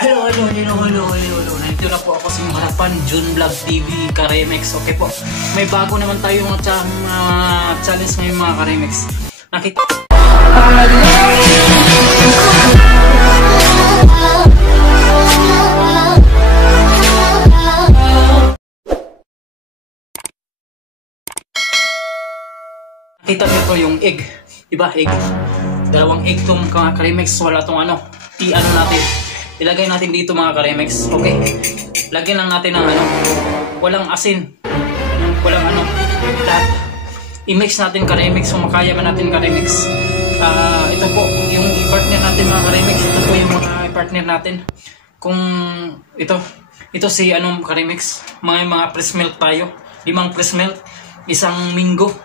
Hello. Nandito na po ako sa inyong harapan, Jun Vlog TV, Karemex. Okay po, may bago naman tayo mga challenge ngayon mga Karemex. Nakita niyo to yung egg, diba? Egg, dalawang egg tong mga Karemex. Wala tong ano, natin ilagay natin dito mga Karemex. Okay, lagyan lang natin ng ano, walang asin, walang ano, lahat i-mix natin Karemex. Kung makaya ba natin Karemex. Ito po yung partner natin mga Karemex. Ito po yung mga partner natin. Kung ito si anong Karemex, mga press milk tayo, 5 press milk, isang mango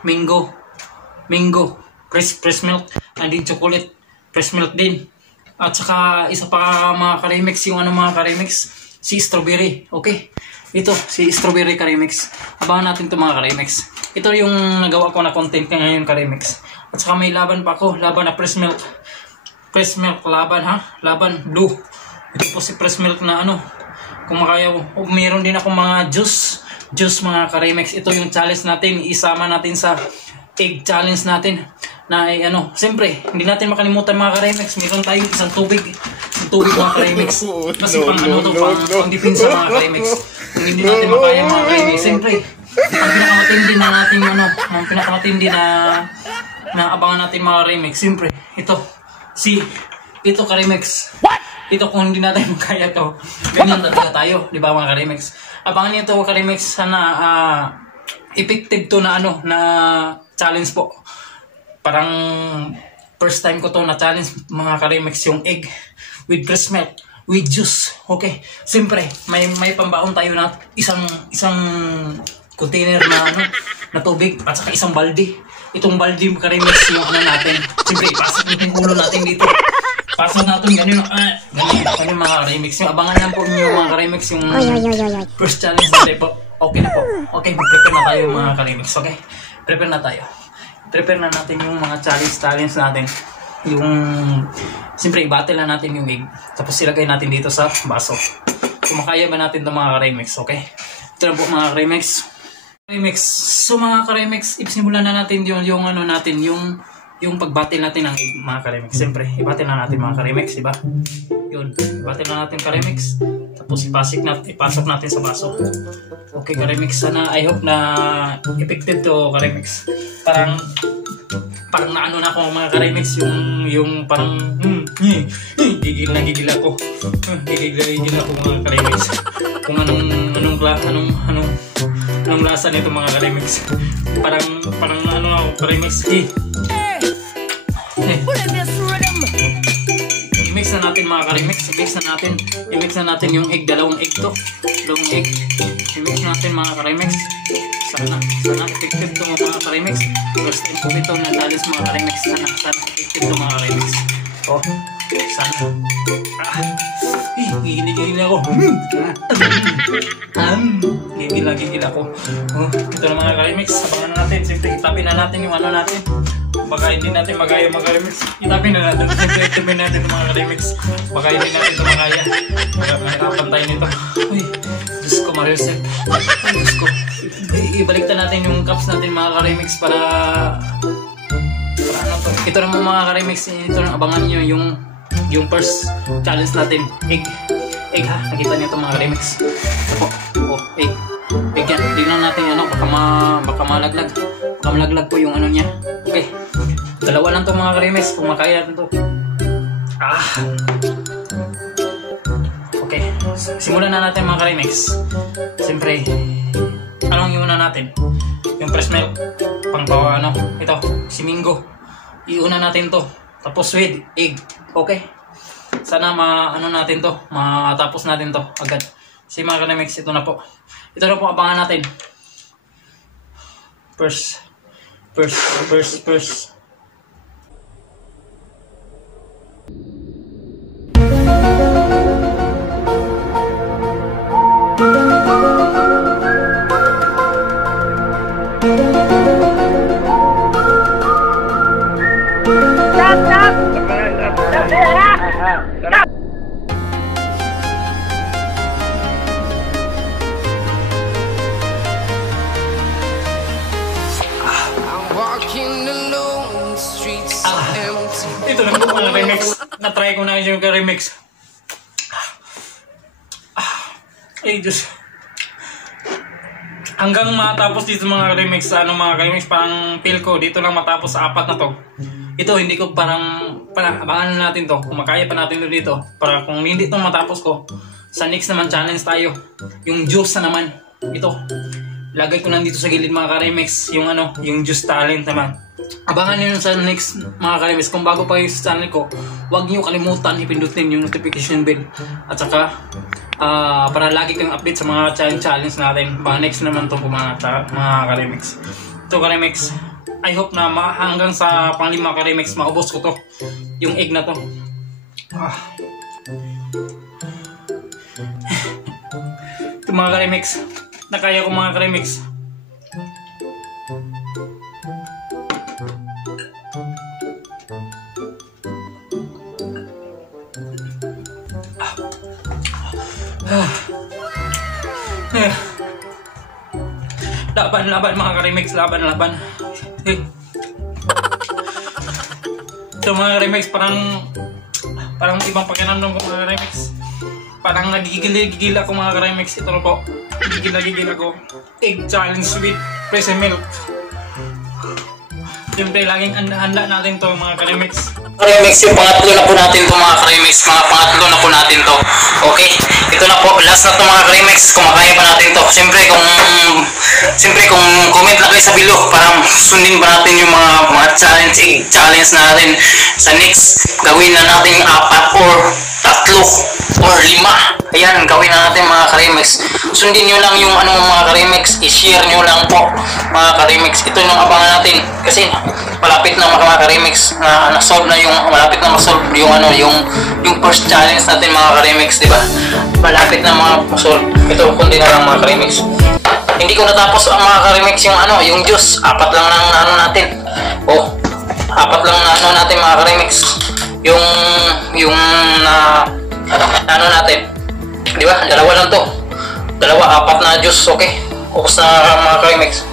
press milk, and din chocolate press milk din. At saka isa pa mga Karemex, yung ano mga Karemex, si strawberry. Okay, ito si strawberry Karemex. Abangan natin to mga Karemex. Ito yung nagawa ko na content ngayon Karemex. At saka may laban pa ako, laban na press milk laban blue. Ito po si press milk na ano, kung makaya. Meron din ako mga juice mga Karemex. Ito yung challenge natin, isama natin sa egg challenge natin na ano, siyempre hindi natin makalimutan mga Karemex, meron tayong isang tubig mga Karemex. Kasi pang depensa mga Karemex. Kung hindi natin makaya mga Karemex, siyempre ang pinakamatindi na abangan natin mga Karemex, siyempre ito Karemex. Ito kung hindi natin makaya to, ganyan talaga tayo, di ba mga Karemex? Abangan niyo to Karemex, sana effective to na ano, na challenge po. Parang first time ko to na challenge mga Karemex, yung egg with breast milk with juice. Okay, siyempre may pambaon tayo na isang container na ano, na tubig, at saka isang balde. Itong balde mga Karemex, yung ano natin, siyempre ipasok natin ulo natin dito. Pasok natin ganyan mga Karemex. Yung abangan lang po niyo mga Karemex, yung first challenge natin po. Okay na po. Okay, prepare na tayo mga Karemex. Okay, prepare na natin yung mga challenge natin. Yung siyempre i-battle na natin yung egg, tapos ilagay natin dito sa baso. Kung makaya ba natin ito mga Karemex. Okay, ito na po mga Karemex. So mga Karemex, simulan na natin yung ano natin, yung pag-battle natin ng egg mga Karemex. Siyempre i-battle na natin mga Karemex, diba? Yun, i-battle na natin Karemex, tapos ipasok natin sa baso. Okay Karemex, sana I hope na effective to Karemex. Parang naano na ako mga Karemex, yung parang gigil ako. Gigil ako mga Karemex. Kung anong lasa nito mga Karemex. Parang ano ako Karemex. I-mix na natin mga Karemex. I-mix na natin yung egg, dalawang egg to. Dalawang egg. I-mix natin mga Karemex. Sana effective to mga Karemex. First time po ito na challenge mga Karemex. Sana effective to mga Karemex. Oh, sana. Gigil ako. Gigil ako. Oh, ito na mga Karemex. Abangan na natin. Siyempre itapin na natin yung ano natin. Baka hindi natin magaya mga Karemex. Itapin na natin. Siyempre itapin natin yung mga Karemex. Baka hindi natin ito magaya. Mahirapan tayo nito. Uy, Diyos ko Mariosep. Ay Diyos ko. Ibaliktad natin yung cups natin mga Karemex para ano to. Ito na mga Karemex. Ito na, abangan nyo yung first challenge natin. Egg ha. Nakita niyo ito mga Karemex. Ito po. Oh, egg yan. Tingnan natin ano, baka malaglag. Baka malaglag po yung ano niya. Okay, dalawa lang to mga Karemex, kung makaya natin to. Okay, simulan na natin mga Karemex. Siyempre anong iuna natin? Yung press milk, pangbawa ano, ito si mango, iuna natin to, tapos with egg. Okay, sana ano natin to, matapos natin to agad. Si mga Karemex, ito na po abangan natin. First. Stop! mga remix. Na-try ko na yung remix. Ay, Diyos. Hanggang matapos dito mga remix, mga remix, parang feel ko dito lang matapos sa 4 na to. Ito, hindi ko parang abangan natin to. Kung makaya pa natin dito. Para kung hindi to matapos ko, sa next naman challenge tayo. Yung juice na naman. Ito. Lagay ko lang dito sa gilid mga ka-remix. Yung juice talent naman. Abangan nyo sa next mga ka-remix. Kung bago pa yung channel ko, huwag nyo kalimutan ipindutin yung notification bell. At saka, para lagi kang update sa mga challenge natin. Baka next naman to mga ka-remix. Ito ka-remix. I hope na hanggang sa pang 5 ka-remix maubos ko to. Yung egg na to. Ito mga ka-remix. Nakaya ko mga ka-remix. Laban mga ka-remix. Laban. Ito mga remix, parang ibang pakiramdam ko mga remix. Parang nagigil ako mga remix. Ito po, nagigil ako. Egg challenge with fresh milk. Siyempre, laging handa natin to mga remix. Remix, yung pangatlo na po natin to mga remix. Pangatlo na po natin to. Okay, ito na po, last na to mga remix. Kung makaya pa natin to. Siyempre kung comment lang kayo sa below, parang sundin pa natin yung mga challenge natin sa next. Gawin na natin 4 or 3 or 5. Ayan, gawin na natin mga ka-remix. Sundin nyo lang yung mga ka-remix. I-share nyo lang po mga ka-remix. Ito yung abangan natin. Kasi malapit na mga ka-remix na na-solve na malapit na ma-solve yung first challenge natin mga ka-remix, diba? Malapit na ma-solve. Ito, kundi na lang mga ka-remix. Hindi ko natapos ang mga ka-remix yung juice. 4 lang na natin. 4 lang na natin mga ka-remix. Yung natin. Di ba? 2 lang to. 4 na juice. Okay. Upos na mga ka-remix.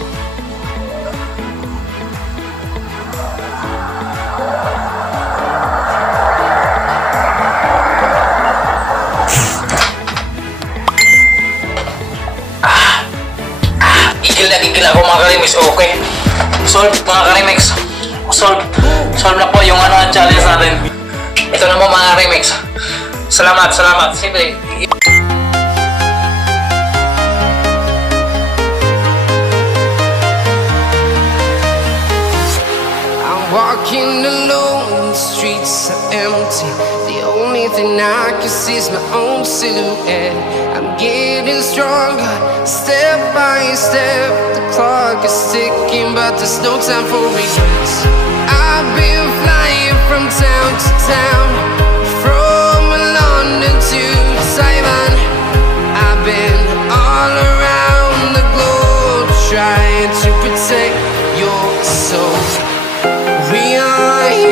Gigil ako mga ka-remix. Okay. Solve mga ka-remix. Solve na po yung challenge natin. Ito na po mga remix. Salamat. Siyempre. I'm walking alone, the streets are empty. The only thing I can see is my own silhouette. I'm getting stronger, step by step. The clock is ticking, but there's no time for regrets. I've been flying from town to town.